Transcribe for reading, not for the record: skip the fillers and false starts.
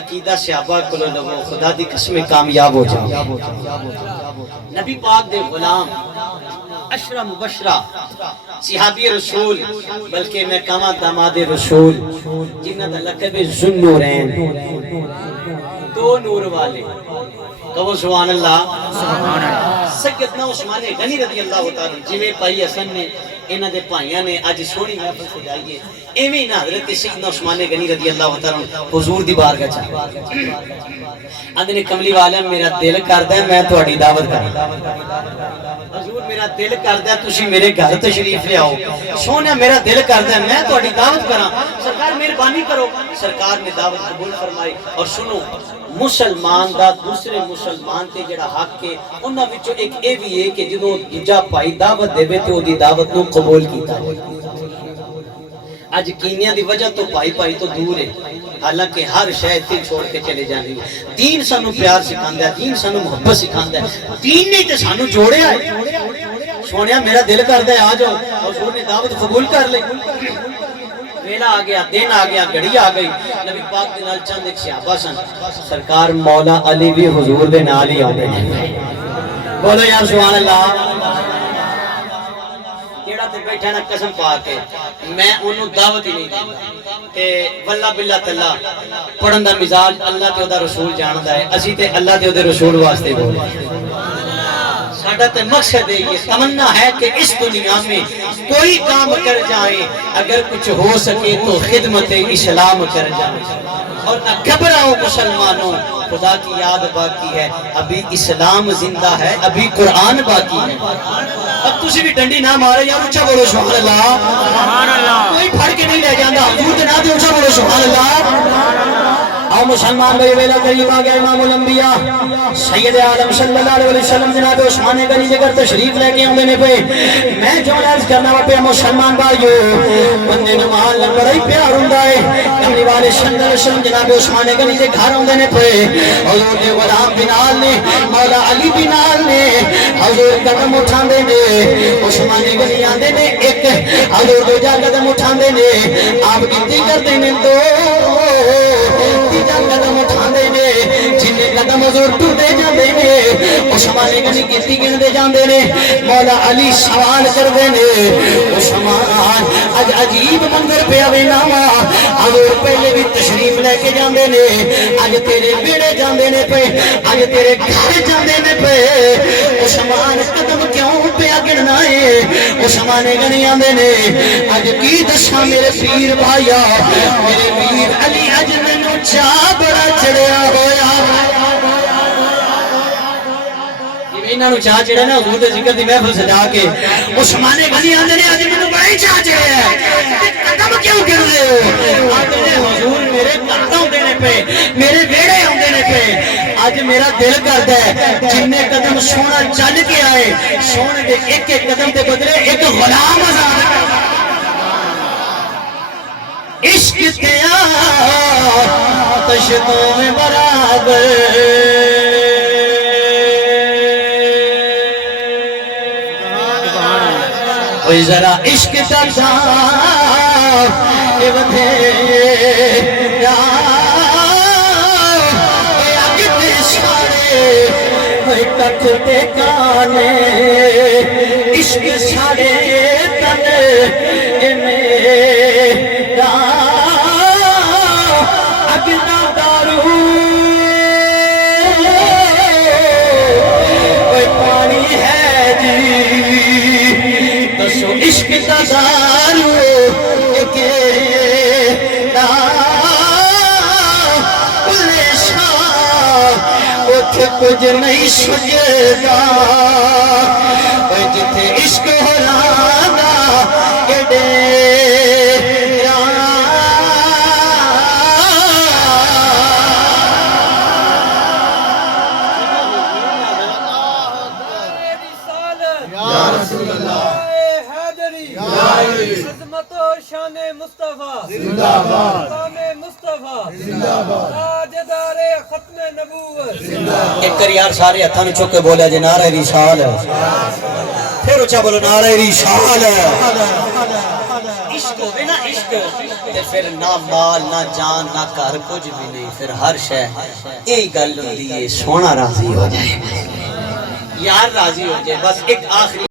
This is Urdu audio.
عقیدہ صحابہ کو لو خدا دی قسم کامیاب ہو جاؤ. نبی پاک دے غلام اشرا مبشرہ صحابی رسول بلکہ میں کہاں داماد رسول جنہ دا لقب ذوالنورین دو نور والے کہو سبحان اللہ. سیدنا عثمان غنی رضی اللہ تعالی جویں بھائی حسن نے انہاں دے بھائیاں نے اج سونی محفل سجائی ہے ایویں نہ حضرت سیدنا عثمان غنی رضی اللہ تعالی حضور دی بارگاہ چ اندنے کملی والا میرا دل کردا ہے میں تہاڈی دعوت کراں. حضور میرا دل کردا ہے تسی میرے گھر تشریف لے آؤ. سونا میرا دل کردا ہے میں تہاڈی دعوت کراں. سرکار مہربانی کرو. سرکار نے دعوت قبول فرمائی. اور سنو مسلمان دا دوسرے مسلمان تے جڑا حق ہے انہاں وچوں ایک اے وی ہے کہ جدوں دوجا بھائی دعوت دے تے اودی دعوت نو قبول کیتا جائے. اج کینیاں دی وجہ تو بھائی بھائی تو دور ہے حالانکہ ہر شے تے چھوڑ کے چلے جاندی. دین سانو پیار سکھاندا ہے, دین سانو محبت سکھاندا ہے. دین نے تے سانو جوڑیا ہے. سونیا میرا دل کردا ہے آ جاؤ. حضور نے دعوت قبول کر لی. ویلا آ گیا, دن آ گیا, گھڑی آ گئی. نبی پاک دے نال چند ایک صحابہ سن. سرکار مولا علی بھی حضور دے نال ہی آندے نے. بولو یار سبحان اللہ. جیڑا تے بیٹھا نا قسم پا کے میں انہوں دعوت ہی نہیں دی تے واللہ باللہ تعالی پڑھن دا مزاج اللہ تے او دا رسول جاندا ہے. اسی تے اللہ تے او دے رسول واسطے بول رہے ہیں. ساڈا تے مقصد ہے یہ تمنا ہے کہ اس دنیا میں کوئی کام کر جائیں اگر کچھ ہو سکے تو خدمت اسلام کر جائیں. اور نہ گھبراؤ مسلمانوں خدا کی یاد باقی ہے, ابھی اسلام زندہ ہے, ابھی قرآن باقی ہے. اب تسی بھی ڈنڈی نہ مارے یار اچھا بولو سبحان اللہ. کوئی پھڑ کے نہیں رہ جاندہ حضور دے نہ دے اچھا بولو سبحان اللہ. آؤ مسلمان بھائی ویلا قریب آ گیا امام الانبیاء سید عالم صلی اللہ علیہ وسلم جناب عثمان غنی جگر تشریف لے کے آمدے نے پہ میں جو عرض کرنا وا پہ مسلمان بھائیو بندے نو مال نال بڑا ہی پیار ہوندا ہے. کملی والے صلی اللہ علیہ وسلم جناب عثمان غنی دے گھر آمدے نے پہ حضور دے غلام بلال نے مولا علی بلال نے حضور قدم اٹھاندے نے. عثمان غنی آندے نے ایک حضور دو جا قدم اٹھاندے نے آپ گنتی کردے نے دو قدم اٹھاندے نے جنہیں قدم حضور ٹوٹے جاندے نے عثمان غنی گنتی گندے جاندے نے. مولا علی سوال کردے نے عثمان اج عجیب منظر پہ آوے ناوا حضور پہلے بھی تشریف لے کے جاندے نے اج تیرے بیڑے جاندے نے پہ اج تیرے گھر جاندے نے پہ عثمان قدم کیوں پہ گننا ہے. عثمان غنی آندے نے اج کی دساں میرے پیر بھائیا میرے پیر علی اج مینوں چاہ بڑا چڑھیا ہویا. انہاں نو چاہ چڑھیا نا حضور دے ذکر دی محفل سجا کے عثمان غنی آندے نے اج مینوں بڑا چاہ چڑھیا ہے قدم کیوں گر رہے ہو. آندے نے حضور میرے گھر آندے نے پہ میرے ویڑے آندے نے پہ اج میرا دل کردا ہے جن قدم سونا چل کے آئے سونے دے ایک ایک قدم دے بدلے ایک غلام آزاد کر. عشق تیا تشتوں میں برابر کوئی ذرا عشق کا جان بدھیرا اگتے سارے کٹھ ٹکانے عشق سارے تن میرا اگنا دارو کوئی پانی ہے جی دسو عشق کا دارو کے کچھ نہیں سجے گا جتھے عشق ہو لانا کڈے شان مصطفیٰ زندہ باد شان مصطفیٰ زندہ باد تاجدار ختم نبوت زندہ باد. ایک کر یار سارے ہتھاں نوں چوک کے بولیا جے نعرہ رسال پھر اونچا بولو نعرہ رسال. عشق ہوے نا عشق تے تے پھر نہ مال نہ جان نہ گھر کچھ بھی نہیں، پھر ہر شے یہی گل ہوندی ہے سونا راضی ہو جائے، یار راضی ہو جائے۔ بس ایک آخری